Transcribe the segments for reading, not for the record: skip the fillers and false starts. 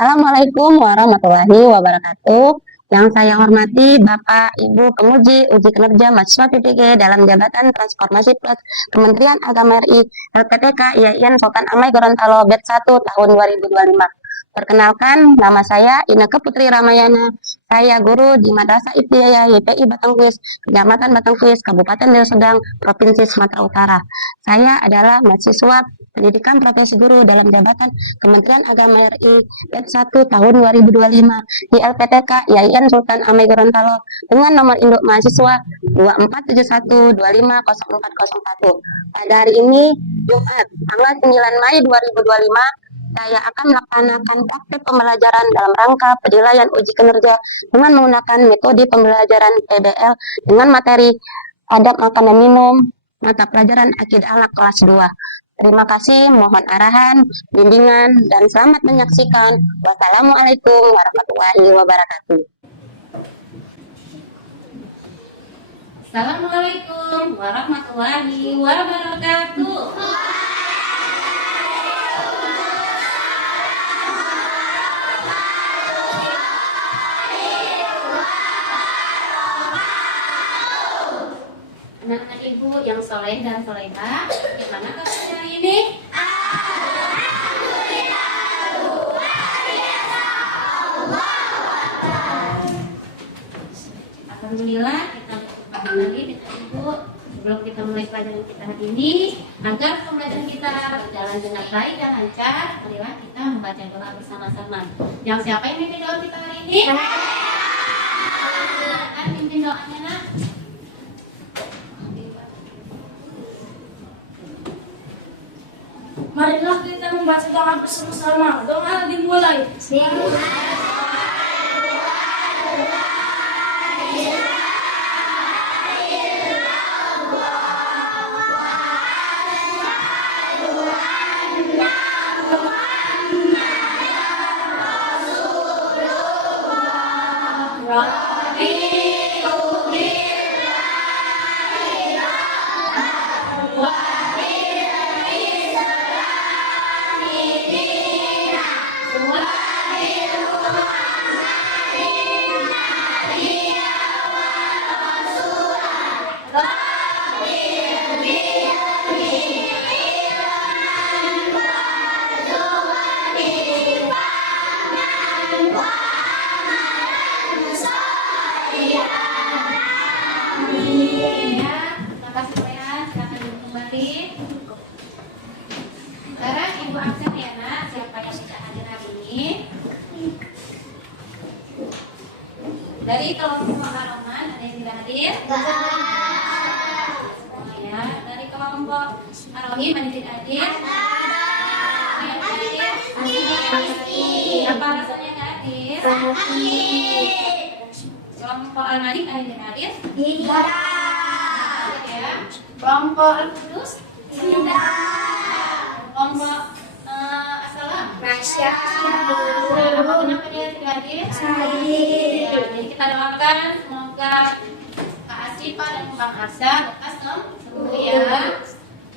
Assalamualaikum warahmatullahi wabarakatuh. Yang saya hormati Bapak Ibu Penguji Uji Kinerja Mahasiswa PPG dalam Jabatan Transformasi Plus Kementerian Agama RI LPTK YAIN Sultan Amai Gorontalo BED 1 tahun 2025. Perkenalkan, nama saya Inneke Putri Ramayana. Saya guru di Madrasah Ibtidaiyah YPI Batangkuis, Kecamatan Batangkuis, Kabupaten Deli Serdang, Provinsi Sumatera Utara. Saya adalah mahasiswa Pendidikan Profesi Guru dalam Jabatan Kementerian Agama RI BED 1 tahun 2025 di LPTK YAIN Sultan Amai Gorontalo dengan nomor induk mahasiswa 2471250401. Pada hari ini, Jumat, tanggal 9 Mei 2025, saya akan melaksanakan praktik pembelajaran dalam rangka penilaian uji kinerja dengan menggunakan metode pembelajaran PBL dengan materi adab makan dan minum, mata pelajaran akidah akhlak kelas 2. Terima kasih, mohon arahan, bimbingan, dan selamat menyaksikan. Wassalamualaikum warahmatullahi wabarakatuh. Assalamualaikum warahmatullahi wabarakatuh. Anak-anak ibu yang soleh dan solehah, gimana kabarnya hari ini? Alhamdulillah, kita berjumpa lagi dengan ibu sebelum kita mulai pelajaran kita hari ini. Agar pembelajaran kita berjalan dengan baik dan lancar, marilah kita membaca doa bersama-sama. Yang siapa yang mimpin doa kita hari ini? Silakan pimpin doanya, nak. Marilah kita membaca doa bersama-sama. Doa dimulai. Sekarang ibu absen ya, nak. Siapa yang tidak hadir hari ini? Dari kelompok Ar-Rahman ada yang tidak hadir? Ya, dari kelompok Ar-Rahim ada yang tidak hadir? Yang hadir? Apa alasannya tidak hadir? Kelompok Al-Malik ada yang tidak hadir? Ya. Kelompok Al-Qudus? Kelompok Assalam? Kenapa dia tidak hadir? Ya, jadi kita doakan semoga Kak Asifa dan Bang Arsa lekas sembuh ya.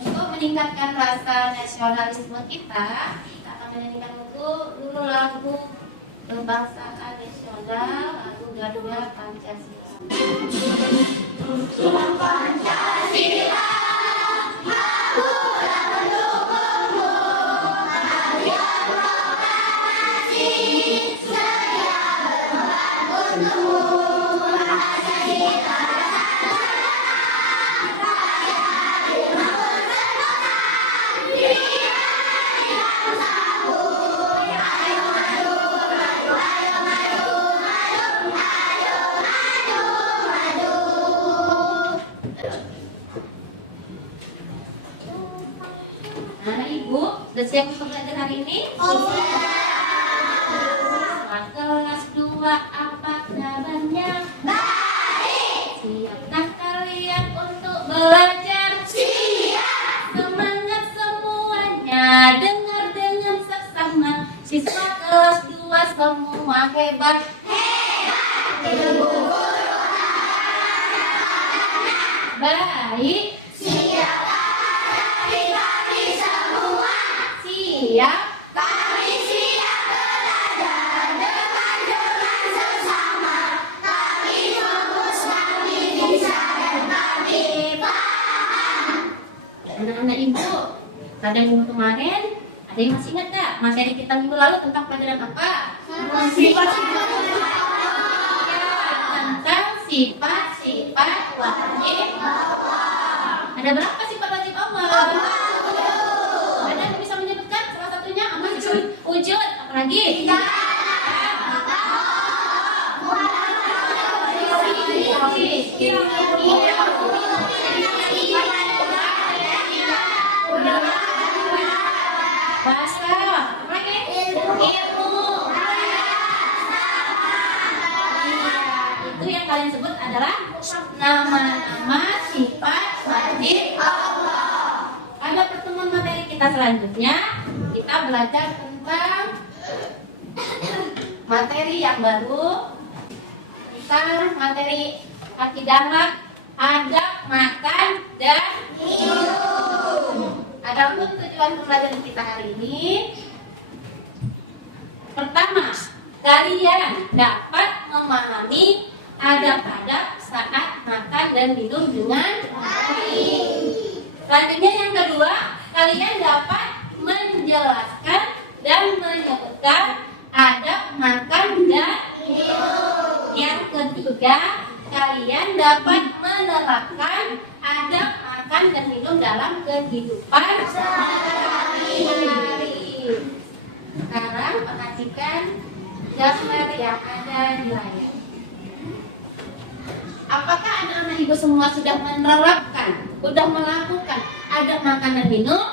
Untuk meningkatkan rasa nasionalisme kita akan menyanyikan dulu lagu kebangsaan nasional, lagu Garuda Pancasila. Pancasila. Nah, ibu, sudah siap untuk belajar hari ini? Kelas 2, apa kabarnya? Baik. Siapkah kalian untuk belajar? Siap. Semangat semuanya, dengar dengan seksama. Siswa kelas 2 semua hebat. Ibu guru baik. Siap. Kami siap belajar. Pada minggu kemarin, ada yang masih ingat gak materi kita minggu lalu tentang pelajaran apa? Sifat-sifat. Tentang sifat-sifat wajib. Ada berapa sifat wajib Allah? Ada yang bisa menyebutkan salah satunya apa? Wujud. Apalagi? Bahasa. Apalagi? Ilmu. Itu yang kalian sebut adalah nama-nama sifat wajib Allah. Pada pertemuan materi kita selanjutnya, kita belajar tentang materi yang baru. Kita materi akidah, adab, makan, dan minum. Adapun tujuan pembelajaran kita hari ini, pertama, kalian dapat memahami adab-adab saat makan dan minum dengan baik. Selanjutnya yang kedua, kalian dapat menjelaskan dan menyebutkan adab makan dan minum. Yang ketiga, kalian dapat menerapkan adab makan dan minum dalam kehidupan sehari-hari. Sekarang perhatikan gambar yang ada di layar. Apakah anak-anak ibu semua sudah menerapkan, sudah melakukan adab makan dan minum?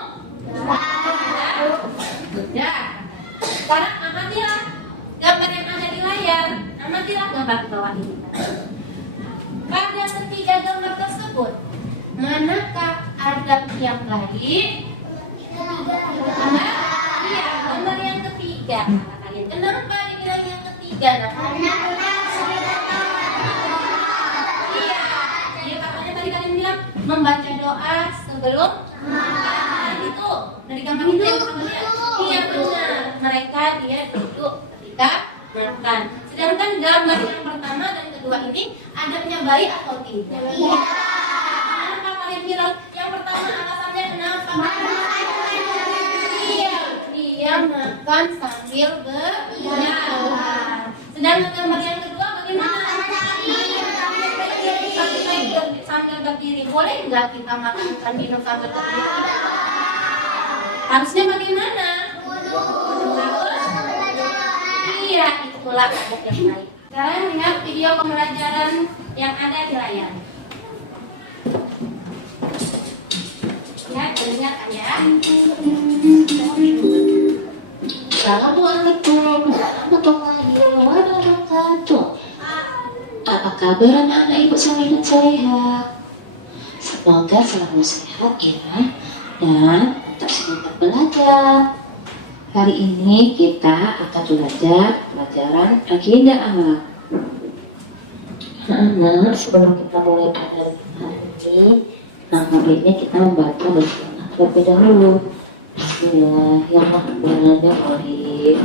Sudah. Sekarang amatilah gambar yang ada di layar. Amatilah gambar di bawah ini. Pada ketiga gambar tersebut, manakah adab yang baik? Iya, gambar yang ketiga. Kalian kenapa dibilang yang ketiga? Iya, katanya tadi kalian bilang membaca doa sebelum makan. Itu dari gambar itu yang kamu lihat. Iya benar, mereka dia duduk ketika makan. Sedangkan gambar yang pertama dan kedua ini adabnya baik atau tidak? Iya. Kenapa kalian bilang yang pertama alasannya kenapa? Iya, dia makan sambil berjalan. Sedangkan gambar yang kedua bagaimana? Sambil berdiri. Boleh nggak kita makan dan minum sambil berdiri? Harusnya bagaimana? Iya, itulah adab yang baik. Sekarang lihat video pembelajaran yang ada di layar. Lihat, dengarkan ya. Assalamualaikum warahmatullahi wabarakatuh. Apa kabar anak-anak ibu saleh dan salehah? Semoga selalu sehat ya, dan tetap semangat belajar. Hari ini kita akan belajar pelajaran akidah akhlak. Anak, sebelum kita mulai pelajaran hari ini kita membaca basmalah terlebih dahulu. Bismillahirrahmanirrahim.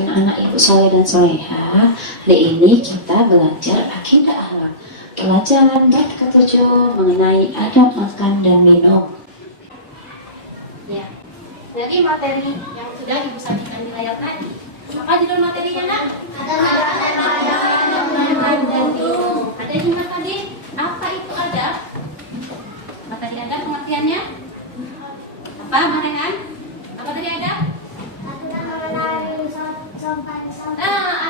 Anak-anak ibu saleh dan salehah, hari ini kita belajar akidah akhlak. Pelajaran bab ke-7 mengenai adab makan dan minum. Ya. Dari materi yang sudah ibu sajikan di layar tadi, apa judul materinya nak? Adab makan dan minum. Ada lima tadi. Apa itu adab? Materi adab pengertiannya? Apa Marengan? Apa tadi adab?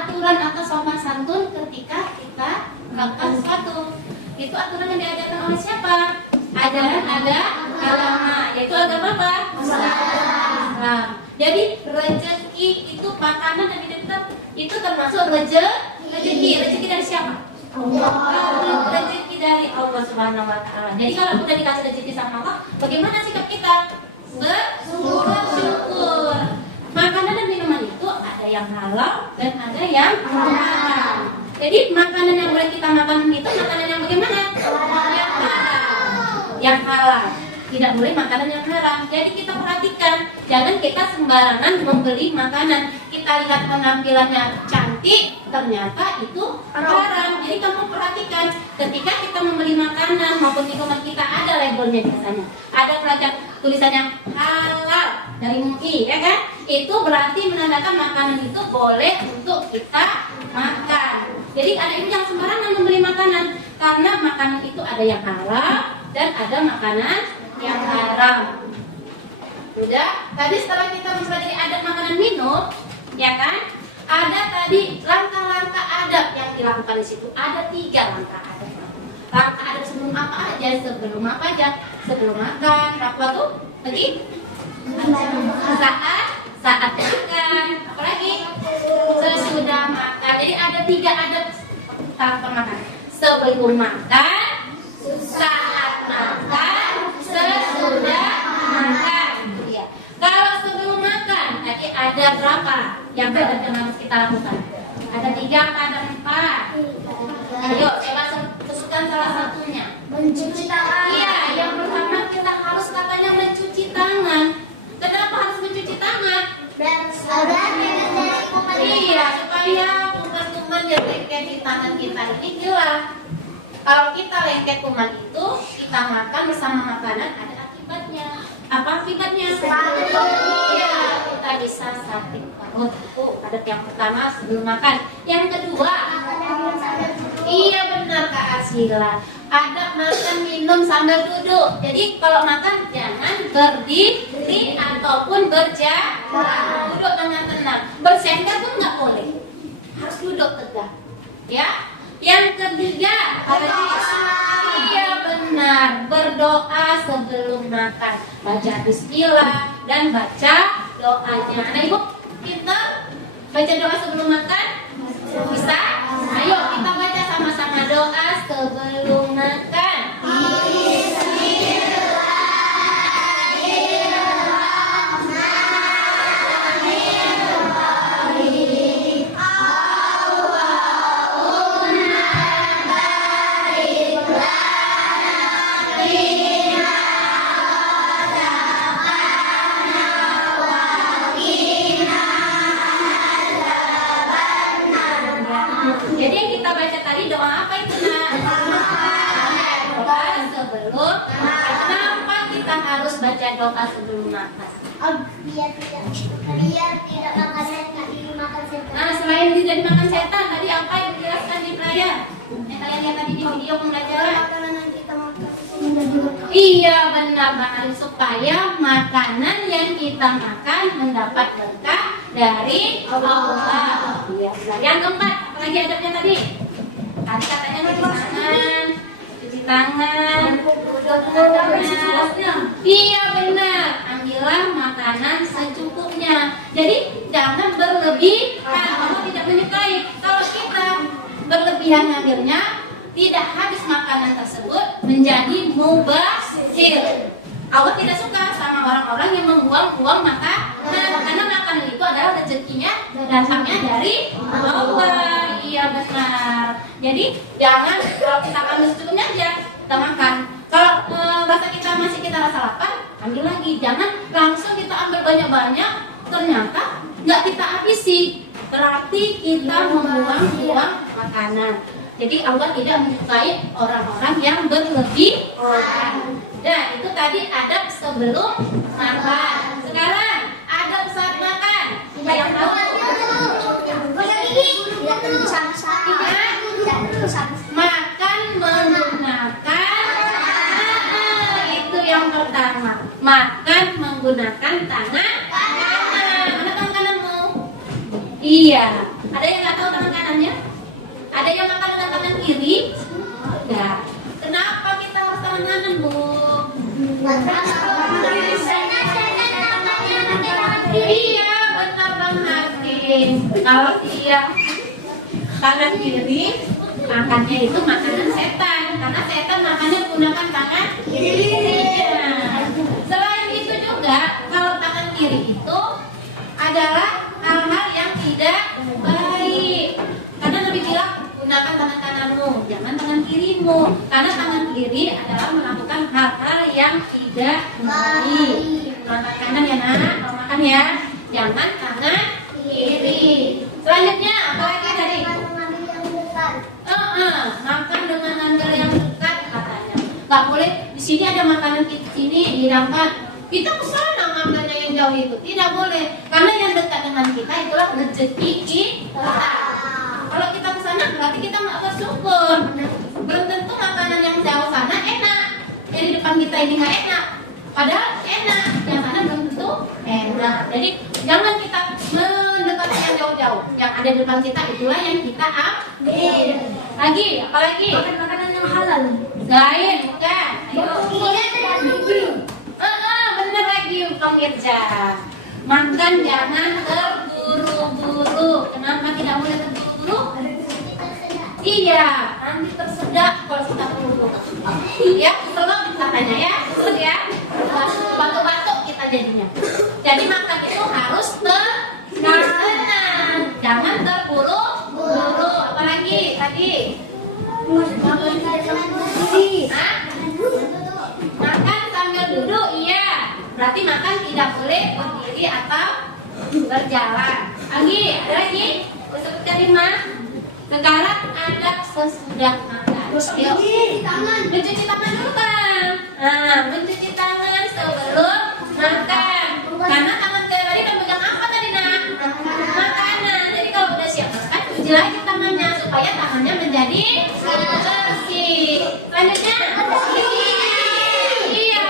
Aturan atau sopan santun ketika kita melakukan sesuatu. Itu aturan yang diajarkan oleh siapa? Ajaran agama, yaitu agama apa? Islam. Jadi rezeki itu makanan dan minum itu termasuk rezeki. Rezeki dari siapa? Allah. Rezeki dari Allah Subhanahu Wa Taala. Jadi kalau sudah dikasih rezeki sama Allah, bagaimana sikap kita? Bersyukur. Makanan dan minuman itu ada yang halal dan ada yang haram. Jadi makanan yang boleh kita makan itu makanan yang bagaimana? Yang halal. Yang halal. Tidak boleh makanan yang haram. Jadi kita perhatikan, jangan kita sembarangan membeli makanan. Kita lihat penampilannya cantik, berarti ternyata itu haram. Jadi kamu perhatikan ketika kita membeli makanan maupun minuman kita ada labelnya biasanya. Ada pelajar tulisannya halal dari MUI, ya kan? Itu berarti menandakan makanan itu boleh untuk kita makan. Jadi ada ibu yang sembarangan membeli makanan karena makanan itu ada yang halal dan ada makanan yang haram. Udah, tadi setelah kita mempelajari adab makanan minum, ya kan? Ada tadi langkah-langkah adab yang dilakukan di situ. Ada 3 langkah adab. Langkah adab sebelum apa aja? Sebelum apa aja? Sebelum makan. Apa tuh? Lagi? Saat makan. Apalagi? Sesudah makan. Jadi ada 3 adab tanpa makan. Sebelum makan, saat makan, sesudah makan. Kalau sebelum makan, tadi ada berapa yang harus kita lakukan? Ada 3 atau ada 4? Ayo, coba sebutkan salah satunya. Mencuci tangan. Iya, yang pertama kita harus katanya mencuci tangan. Kenapa harus mencuci tangan? Iya, supaya kuman-kuman yang lengket di tangan kita ini hilang. Kalau kita lengket kuman itu, kita makan bersama makanan ada akibatnya. Apa akibatnya? Iya, kita bisa sakit perut. Itu adab yang pertama sebelum makan. Yang kedua, iya benar Kak Asila. Adab makan minum sambil duduk. Jadi kalau makan jangan berdiri ataupun berjalan. Duduk dengan tenang. Bersender pun nggak boleh. Harus duduk tegak. Ya. Yang ketiga, iya benar, berdoa sebelum makan, baca bismillah dan baca doanya. Nah ibu, kita baca doa sebelum makan bisa? Ayo kita baca sama-sama doa sebelum makan. Jadi yang kita baca tadi doa apa itu nak? Doa sebelum makan. Kenapa kita harus baca doa sebelum makan? Biar tidak makanan dimakan setan. Nah selain tidak dimakan setan, tadi apa yang dijelaskan di layar? Yang kalian lihat tadi di video pembelajaran. Makanan yang kita makan. Iya benar banget, supaya makanan yang kita makan mendapat berkah dari Allah. Iya benar. Yang keempat, apalagi adabnya tadi? Tadi katanya cuci tangan. Iya benar. Ambillah makanan secukupnya. Jadi jangan berlebihan. Allah tidak menyukai kalau kita berlebihan ngambilnya, tidak habis makanan tersebut menjadi mubazir. Allah tidak suka sama orang-orang yang membuang-buang makanan, karena makanan itu adalah rezekinya datangnya dari Allah. Iya benar. Jadi jangan kalau kita ambil secukupnya aja kita makan. Kalau rasa kita masih kita rasa lapar, ambil lagi. Jangan langsung kita ambil banyak-banyak, ternyata nggak kita habisi. Berarti kita membuang-buang makanan. Jadi Allah tidak menyukai orang-orang yang berlebihan. Nah itu tadi adab sebelum makan. Sekarang adab saat makan. Siapa yang tahu? Makan menggunakan itu yang pertama. Makan menggunakan tangan kanan. Mana tangan kananmu? Iya. Ada yang nggak tahu tangan kanannya? Ada yang makan dengan tangan kiri? Ya. Kenapa kita harus tangan kanan, Bu? Iya, benar Bang Hakim. Kalau dia tangan kiri, makannya itu makanan setan. Karena setan makannya menggunakan tangan kiri. Selain itu juga, kalau tangan kiri itu adalah hal-hal yang tidak baik. Karena Nabi bilang gunakan tangan kananmu, jangan tangan kirimu. Karena tangan kiri adalah melakukan hal-hal yang tidak baik. Gunakan kanan ya nak, kalau makan ya, jangan tangan kiri. Selanjutnya apa lagi? ada makanan di sini dihidangkan, kita ke sana ngambilnya yang jauh itu tidak boleh, karena yang dekat dengan kita itulah rezeki kita. Kalau kita ke sana berarti kita nggak bersyukur. Belum tentu makanan yang jauh sana enak, yang di depan kita ini nggak enak, padahal enak, yang sana belum tentu enak. Jadi jangan kita mendekati yang jauh-jauh, yang ada di depan kita itulah yang kita ambil. Lagi, apalagi? Makan makanan yang halal. Lain, bukan? Ayo. Bener lagi pemirsa. Makan jangan terburu-buru. Kenapa tidak boleh terburu-buru? Iya, nanti tersedak kalau kita terburu. Iya, tolong katanya ya, betul ya. Batuk-batuk kita jadinya. Jadi makan itu harus tenang, jangan terburu-buru. Apalagi tadi? Hah? Makan sambil duduk, iya. Berarti makan tidak boleh berdiri atau berjalan. Lagi, ada lagi? Sebutkan 5. Sekarang ada sesudah makan. Yuk. Mencuci tangan dulu kan? Nah, mencuci tangan sebelum makan. Karena tangan tadi udah pegang apa tadi nak? Makanan. Jadi kalau udah siap makan, cuci lagi tangannya supaya tangannya menjadi bersih. Selanjutnya, iya.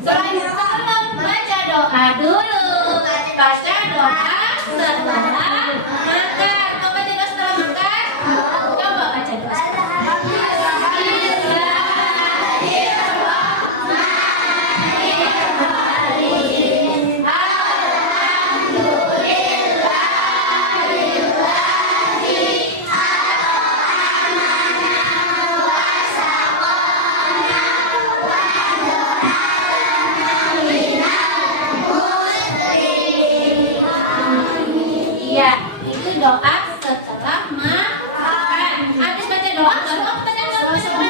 Selain sebelum baca doa dulu, baca doa setelah makan. Kau baca doa setelah makan? Coba baca doa setelah makan. Iya, itu doa setelah makan. Habis baca doa, baru aku tanya gosok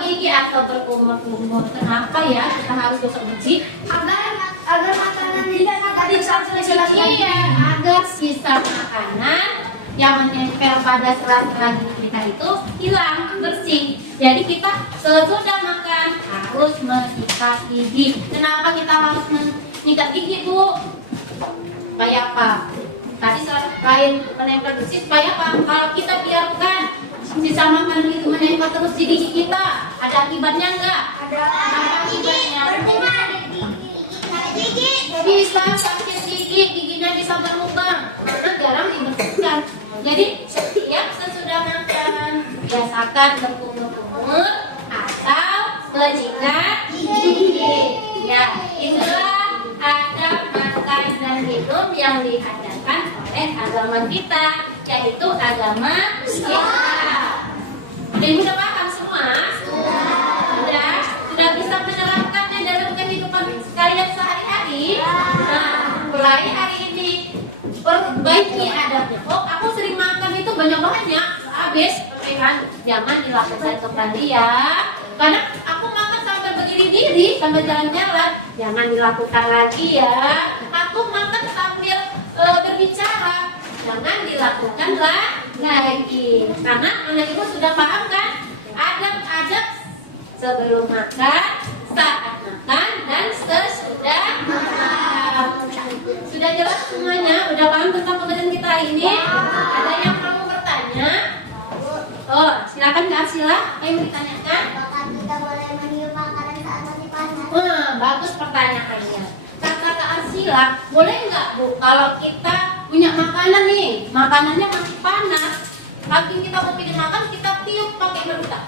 gigi atau berkumur-kumur. Kenapa ya kita harus gosok gigi? Agar makanan tidak selesai. Iya, agar sisa makanan yang menempel pada sela-sela gigi kita itu hilang, bersih. Jadi kita sesudah makan harus menyikat gigi. Kenapa kita harus menyikat gigi, Bu? Supaya apa? Tadi selain menempel bersih, supaya apa? Kalau kita biarkan sisa makanan itu menempel terus di gigi kita, ada akibatnya enggak? Ada. Apa akibatnya? Bisa sakit gigi, giginya bisa berlubang karena jarang dibersihkan. Jadi setiap sesudah makan biasakan berkumur-kumur atau menyikat gigi. Ya, itulah adab makan dan minum yang diajarkan oleh agama kita, yaitu agama Islam. Ibu udah paham semua? Sudah bisa menerapkannya dalam kehidupan kalian sehari-hari. Nah, mulai hari ini perbaiki adabnya. Oh, aku sering makan itu banyak habis, kan? Jangan dilakukan kembali ya. Karena aku makan sampai berdiri-diri, sampai jalan-jalan, jangan dilakukan lagi ya. Aku makan sambil berbicara, jangan dilakukan lagi. Karena anak ibu sudah paham kan? Adab-adab sebelum makan, saat makan, dan sesudah makan. Sudah jelas semuanya? Udah paham tentang pembelajaran kita hari ini? Ada yang mau bertanya? Oh, silakan Kak Arsila. Apa yang mau ditanyakan? Bagus pertanyaannya. Kata Kak Arsila, boleh nggak Bu, kalau kita punya makanan nih, makanannya masih panas, tapi kita mau pilih makan, kita tiup pakai merusak,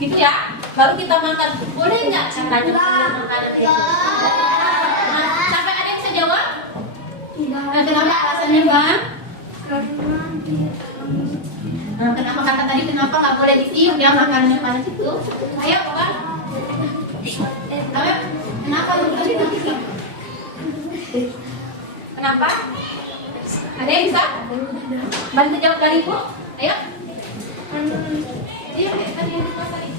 gitu ya? Baru kita makan. Boleh nggak caranya pilih makanan itu? Nah, sampai ada yang bisa jawab? Nah, kenapa alasannya Bang? Nah, kenapa kata tadi kenapa nggak boleh ditiup ya makanan yang panas itu? Ayo Bang. Ayo, kenapa lu tadi ditiup? Kenapa? Ada yang bisa? Bantu jawab dari Ibu. Ayo. Iya, tadi yang dikuas tadi.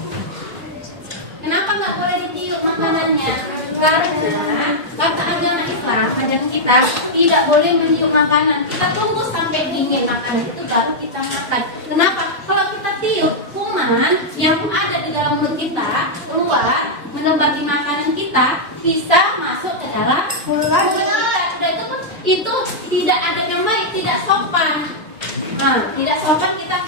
Kenapa nggak boleh ditiup makanannya? Karena kata agama Islam, ajaran kita tidak boleh meniup makanan. Kita tunggu sampai dingin makanan itu baru kita makan. Kenapa? Kalau kita tiup, kuman makanan yang ada di dalam mulut kita keluar menembaki makanan kita bisa masuk ke dalam mulut kita. Udah itu tidak ada yang baik, tidak sopan. Nah, tidak sopan kita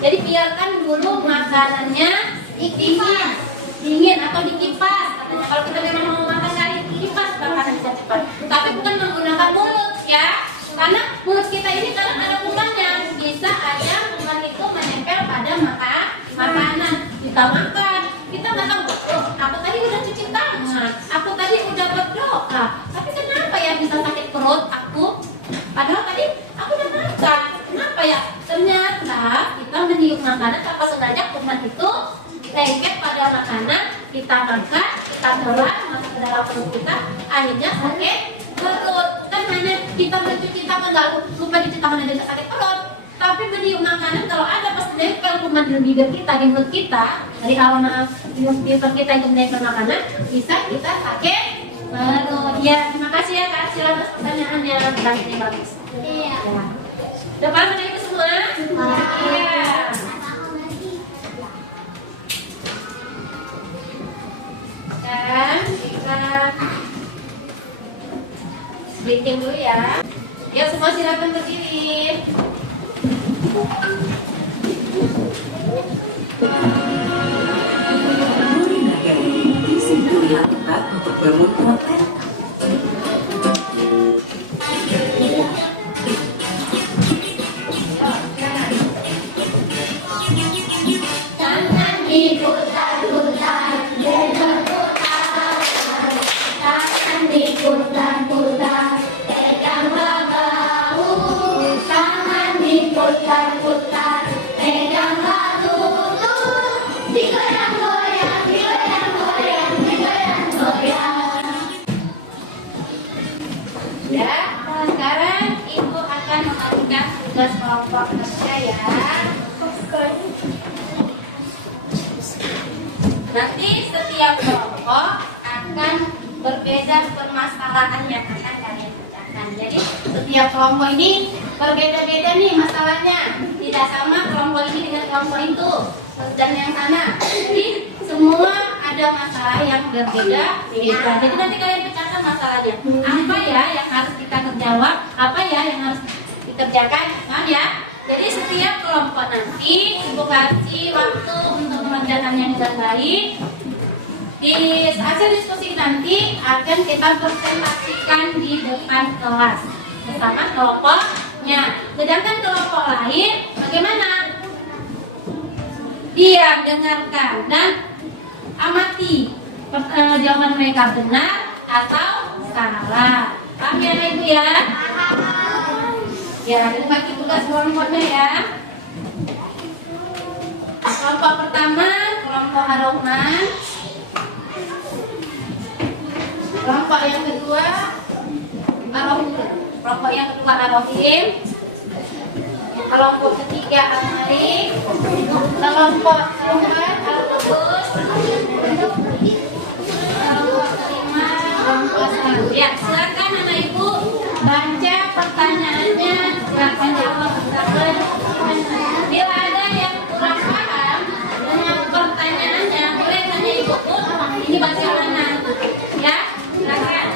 Jadi biarkan dulu makanannya dingin atau dikipas. Katanya kalau kita memang mau makan dari kipas makanan bisa cepat. Tapi bukan menggunakan mulut ya. Karena mulut kita ini kan ada kumannya. Bisa aja kuman itu menempel pada makanan. Kita makan, kita nggak tahu. Oh, aku tadi udah cuci tangan, aku tadi udah berdoa. Tapi kenapa ya bisa sakit perut aku? Padahal tadi aku udah makan. Kenapa ya? Ternyata kita meniup makanan tanpa sengaja kuman itu lengket pada makanan, kita makan, kita telan, masuk ke dalam perut kita, akhirnya sakit perut. Kan hanya kita mencuci tangan lalu lupa cuci tangan aja sakit perut. Tapi meniup makanan kalau ada pas nempel kuman di bibir kita, di mulut kita, dari aroma bibir kita itu menempel makanan, bisa kita sakit perut. Ya, terima kasih ya Kak Sila atas pertanyaannya. Ini bagus. Iya. Udah paham kan Ibu semua? Iya. Dan kita breathing dulu ya. Ya semua silakan berdiri. Pilihan tempat untuk bermutu. Tangan diputar-putar, berputar, tangan diputar-putar, pegang bahu, tangan diputar-putar, pegang bahu, digoyang-goyang, digoyang-goyang, digoyang-goyang. Ya, sekarang Ibu akan melakukan tugas kelompok kerja ya. Nanti setiap kelompok akan berbeda permasalahan yang akan kalian pecahkan. Jadi setiap kelompok ini berbeda-beda nih masalahnya. Tidak sama kelompok ini dengan kelompok itu dan yang sana. Jadi semua ada masalah yang berbeda. Jadi nanti kalian pecahkan masalahnya. Apa ya yang harus kita kerjawab? Apa ya yang harus dikerjakan? Paham ya? Jadi setiap kelompok nanti Ibu kasih waktu untuk mengerjakannya dengan baik. Di hasil diskusi nanti akan kita presentasikan di depan kelas bersama kelompoknya. Sedangkan kelompok lain bagaimana? Diam, dengarkan dan amati jawaban mereka benar atau salah. Paham ya Ibu ya? Ya, kita bagi tugas kelompoknya ya. Kelompok pertama, kelompok Ar-Rahman. Kelompok yang kedua, Ar-Rahim. Kelompok yang kedua Ar-Rahim. Kelompok ketiga Al-Malik. Kelompok keempat Al-Qudus. Kelompok kelima kelompok Salam. Ya, silakan anak Ibu baca pertanyaannya, silakan jawab. Bila ada yang kurang paham dengan pertanyaannya, boleh tanya Ibu, Bu, ini baca mana? Ya, silakan.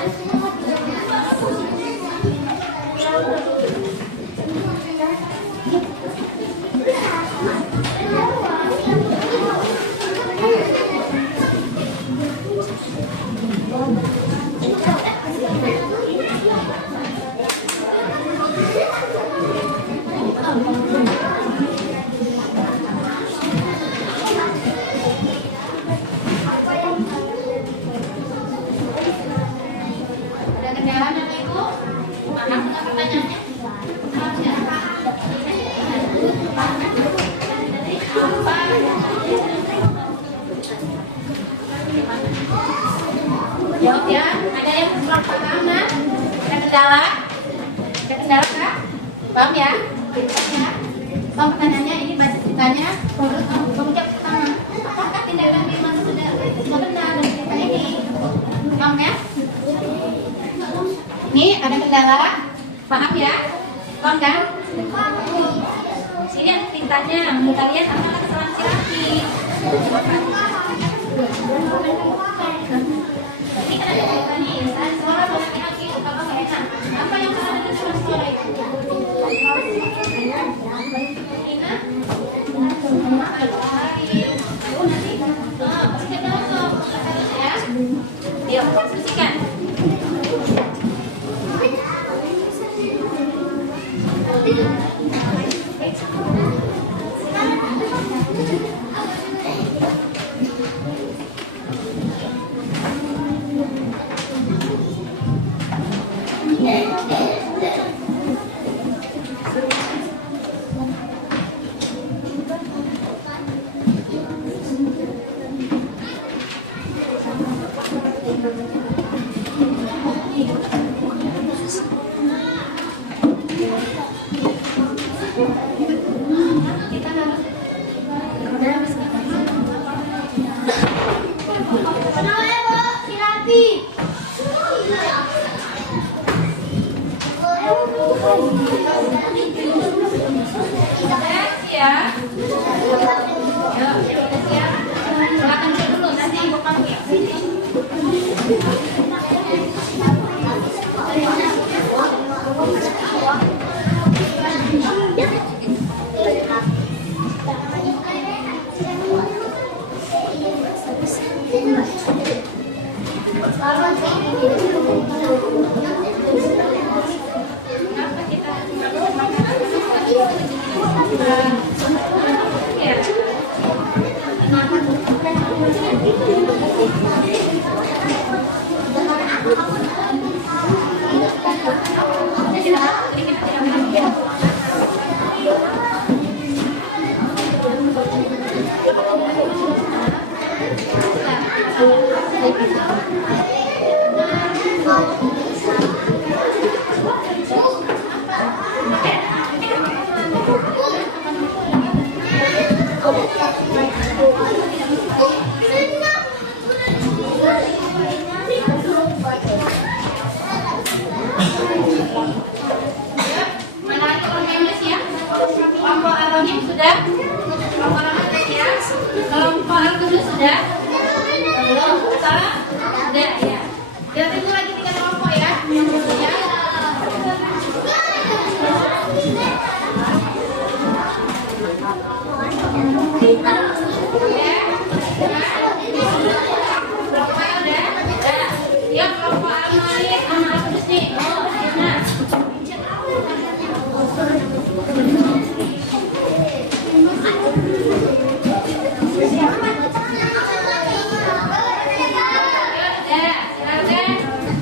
Ada kendala Bapak Ibu? Paham dengan pertanyaannya? Jawab ya. Ada yang kurang paham kan? Ada kendala? Ada kendala kah? Paham ya? Ya. Paham pertanyaannya ini baca ceritanya. Terus kamu jawab pertama. Apakah tindakan Firman sudah benar dan cerita ini? Paham ya? Ini ada kendala? Paham ya? Paham kan? Sini ada ceritanya. Menurut kalian apakah kesalahan Apa yang salah dengan suara itu? Ina? Dia bersihkan. Ya. Silakan dulu nanti ibu panggil. Kelompok Ar-Rahim sudah? Kelompok Rahman ya? Kelompok Al-Qudus sudah? Belum? Salah? Sudah ya. Kita tunggu lagi 3 kelompok ya. Ya. Ya, kelompok Al-Malik sama Al-Qudus nih. Oh, nah.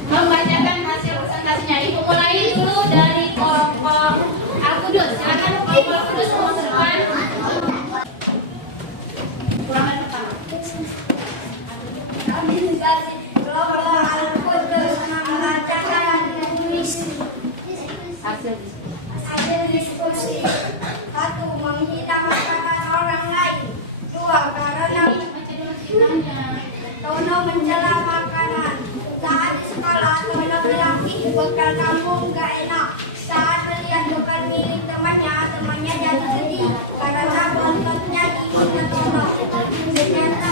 Membacakan hasil presentasinya. Ibu mulai dulu dari kelompok Al-Qudus. Silakan kelompok Al-Qudus mau ke depan. Ulangan pertama. Kelompok Al-Qudus membacakan hasil diskusi. 1. Menghina makanan orang lain. 2. Karena Tono mencela makanan. Saat di sekolah, Tono bilang ih bekal kamu gak enak. Saat melihat bekal milik temannya jatuh sedih karena bontot-nya dihina Tono. Ternyata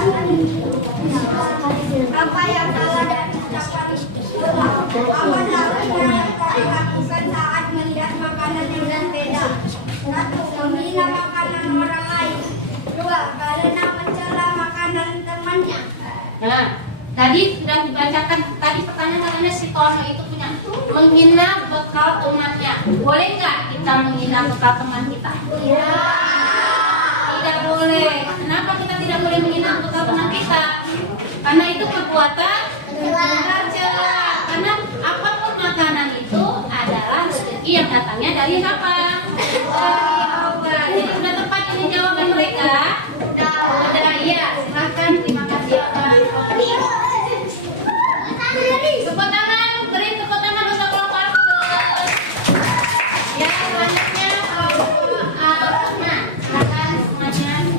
apa yang salah dari ucapan Tono? Apa salahnya yang Tono lakukan saat melihat makanan yang berbeda? 1. Menghina makanan orang lain. 2. Karena mencela makanan temannya. Nah, tadi sudah dibacakan. Tadi pertanyaan katanya si Tono itu punya menghina bekal temannya. Boleh nggak kita menghina bekal teman kita? Iya. Tidak boleh. Kenapa kita tidak boleh menghina bekal teman kita? Karena itu perbuatan tercela. Karena apapun makanan itu adalah rezeki yang datangnya dari siapa? Dari Allah. Jadi sudah tepat ini jawaban mereka. Sudah, iya. Silakan. Terima kasih. Tepuk tangan, beri tepuk tangan untuk kelompok Al-Qudus. Ya, selanjutnya kelompok Al-Rahman. Silakan semuanya.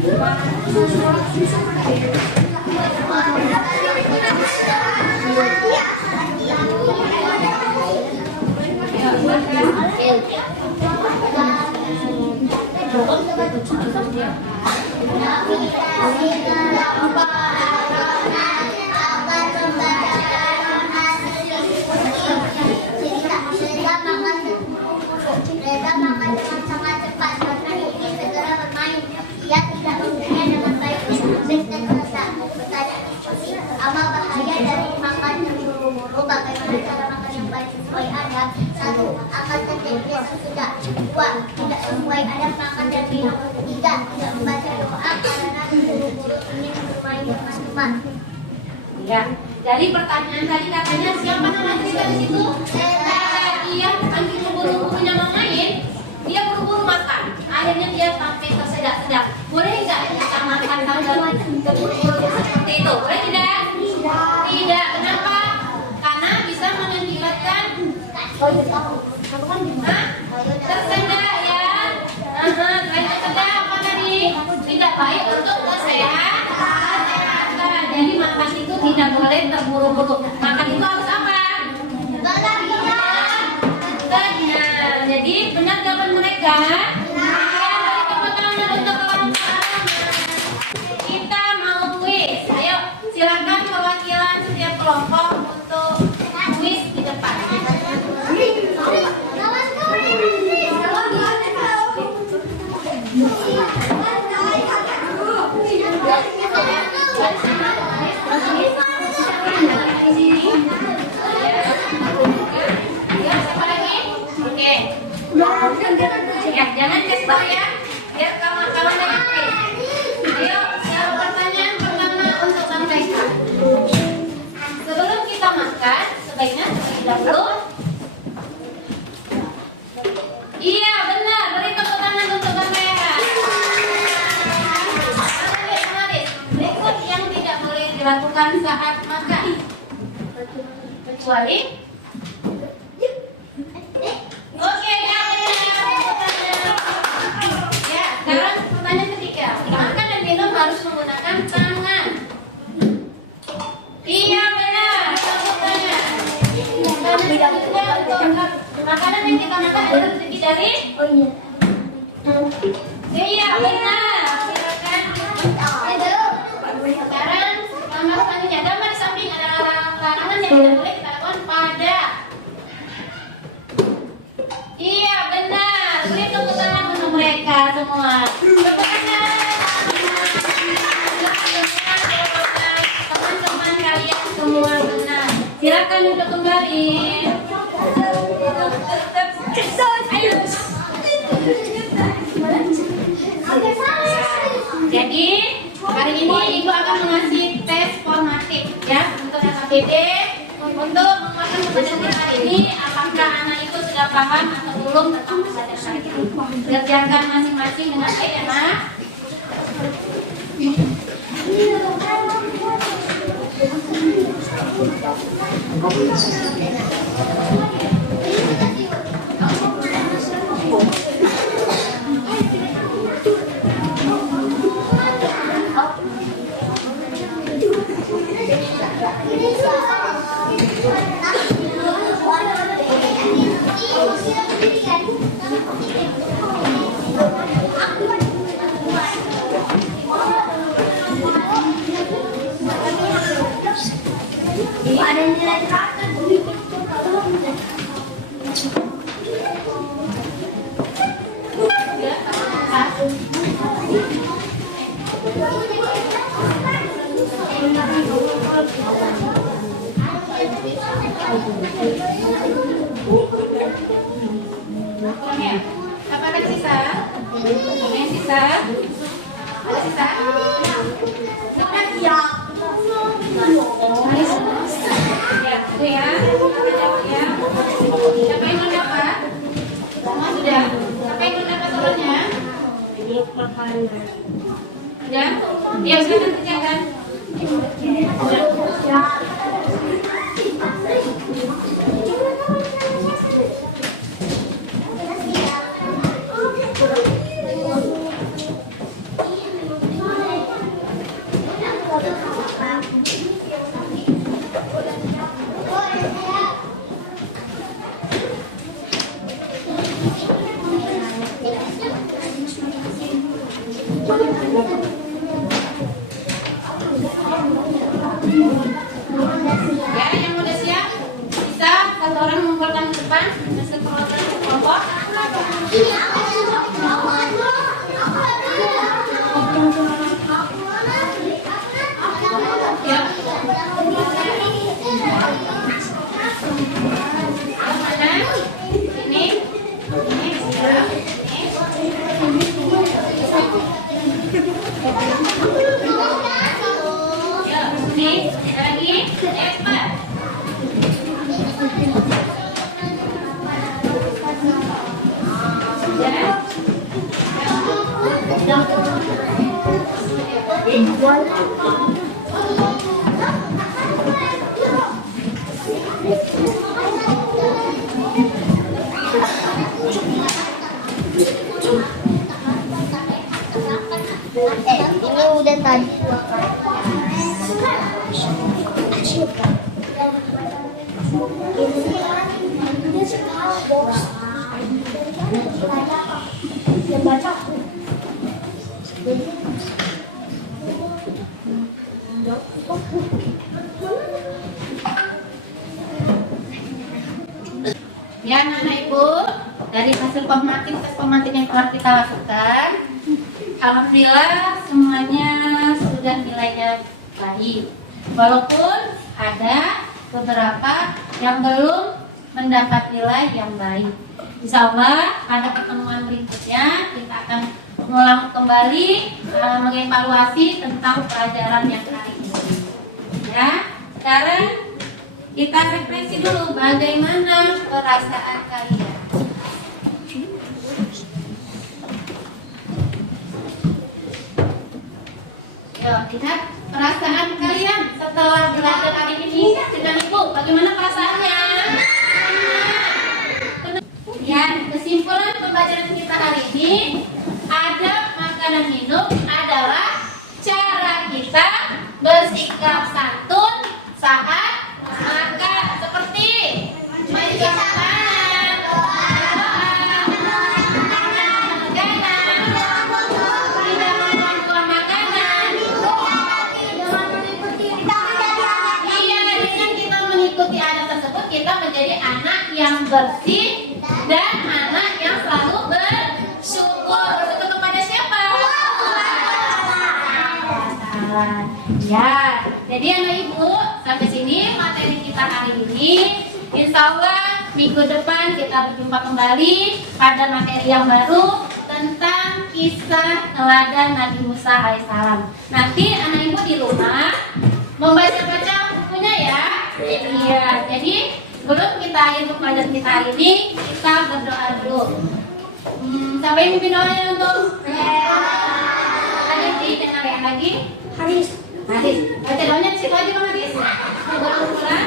Reza makan dengan sangat cepat karena ingin segera bermain. Ia tidak mempunyai dengan baik dan selesai. Pertanyaan diskusi, apa bahaya dari makan yang buru-buru? Bagaimana cara makan yang baik sesuai adab? 1. Akan terjadi tidak. 2. Tidak sesuai adab makan dan minum. 3. Tidak membaca doa karena buru-buru ingin bermain teman-teman. Ya, jadi pertanyaan tadi katanya siapa namanya di situ? Dia bukan gitu buru-buru punya main, dia buru-buru makan. Akhirnya dia sampai tersedak-sedak. Boleh nggak kita makan sambil buru-buru seperti itu? Boleh tidak? Tidak. Kenapa? Karena bisa mengakibatkan tersedak ya. Tersedak apa tadi? Tidak baik untuk kesehatan. Jadi makan itu tidak boleh terburu-buru. Makan itu harus apa? Jadi benar jawaban mereka? Tepuk tangan untuk orang-orang. Kita mau kuis. Ayo, silakan perwakilan setiap kelompok untuk kuis di depan. Ya, jangan kesal ya, biar kawan-kawan yang kuis. Ayo, siapa pertanyaan pertama untuk mereka. Sebelum kita makan, sebaiknya terlebih dahulu. Iya, benar. Beri tepuk tangan untuk mereka. Berikut yang tidak boleh dilakukan saat makan, kecuali oke, ya benar. Ya, sekarang pertanyaan ketiga. Makan dan minum harus menggunakan tangan. Iya benar. Tepuk tangan. Pertanyaan ketiga untuk makanan yang kita makan adalah rezeki dari. Iya benar. Silakan. Sekarang gambar selanjutnya. Gambar di samping ada larangan yang tidak boleh kita lakukan pada. Iya benar. Beri tepuk tangan untuk mereka semua. Tepuk tangan. Teman-teman kalian semua benar. Silakan duduk kembali. Ayo. Jadi hari ini Ibu akan mengasih tes formatif ya untuk SAPD. Untuk menguatkan pembelajaran hari ini, apakah anak itu sudah paham atau belum tentang pembelajaran hari ini? Kerjakan masing-masing dengan baik ya, Nak. Ada nilai terakhir. Apa ada sisa? Ada yang sisa? Ada sisa? Ya. Ya, itu ya. Kita jawab ya. Siapa yang mendapat? Semua sudah. Siapa yang mendapat soalnya? Sudah? Ya, silakan kerjakan. Thank you. depan, masuk ke kelompok. Ya. Mana? Ini. Ya, ini lagi. Cepat. Ini udah tadi. Ya anak-anak ibu, dari hasil tes formatif yang telah kita lakukan, alhamdulillah semuanya sudah nilainya baik. Walaupun ada beberapa yang belum mendapat nilai yang baik. Insya Allah pada pertemuan berikutnya kita akan mengulang kembali mengevaluasi tentang pelajaran yang hari ini. Ya, sekarang kita refleksi dulu bagaimana perasaan kalian. Yuk, lihat perasaan kalian setelah belajar hari ini dengan ibu. Bagaimana perasaannya? Ya, kesimpulan pembelajaran kita hari ini, adab makan dan minum adalah cara kita bersikap santun saat makan, seperti mencuci tangan, tidak membuang makanan. Iya, dengan kita mengikuti adab tersebut, kita menjadi anak yang bersih dan anak yang selalu bersyukur. Bersyukur kepada siapa? Ya, jadi anak ibu, sampai sini materi kita hari ini. Insya Allah minggu depan kita berjumpa kembali pada materi yang baru tentang kisah teladan Nabi Musa alaihissalam. Nanti anak ibu di rumah membaca-baca bukunya ya. Iya, jadi sebelum kita akhiri pelajaran kita hari ini, kita berdoa dulu. Siapa yang mimpin doanya untuk? Ada di dengan yang lagi? Haris. Baca doanya di situ aja Bang Haris. Pulang.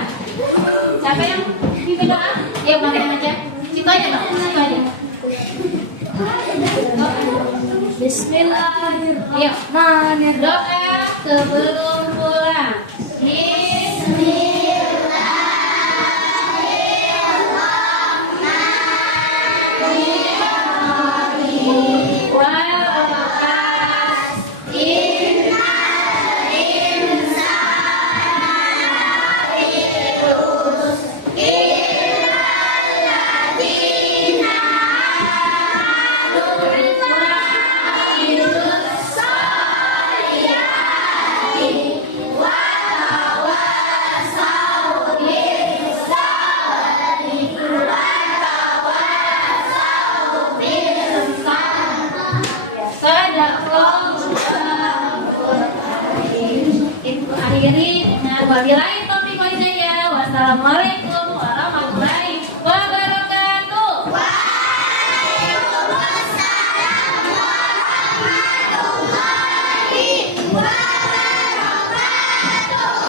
Siapa yang mimpin doa? Ya Bang aja. Situ aja Bang. Situ aja. Bismillahirrahmanirrahim. Doa sebelum pulang. Akhiri dengan wabillahi taufiq wal hidayah. Wassalamualaikum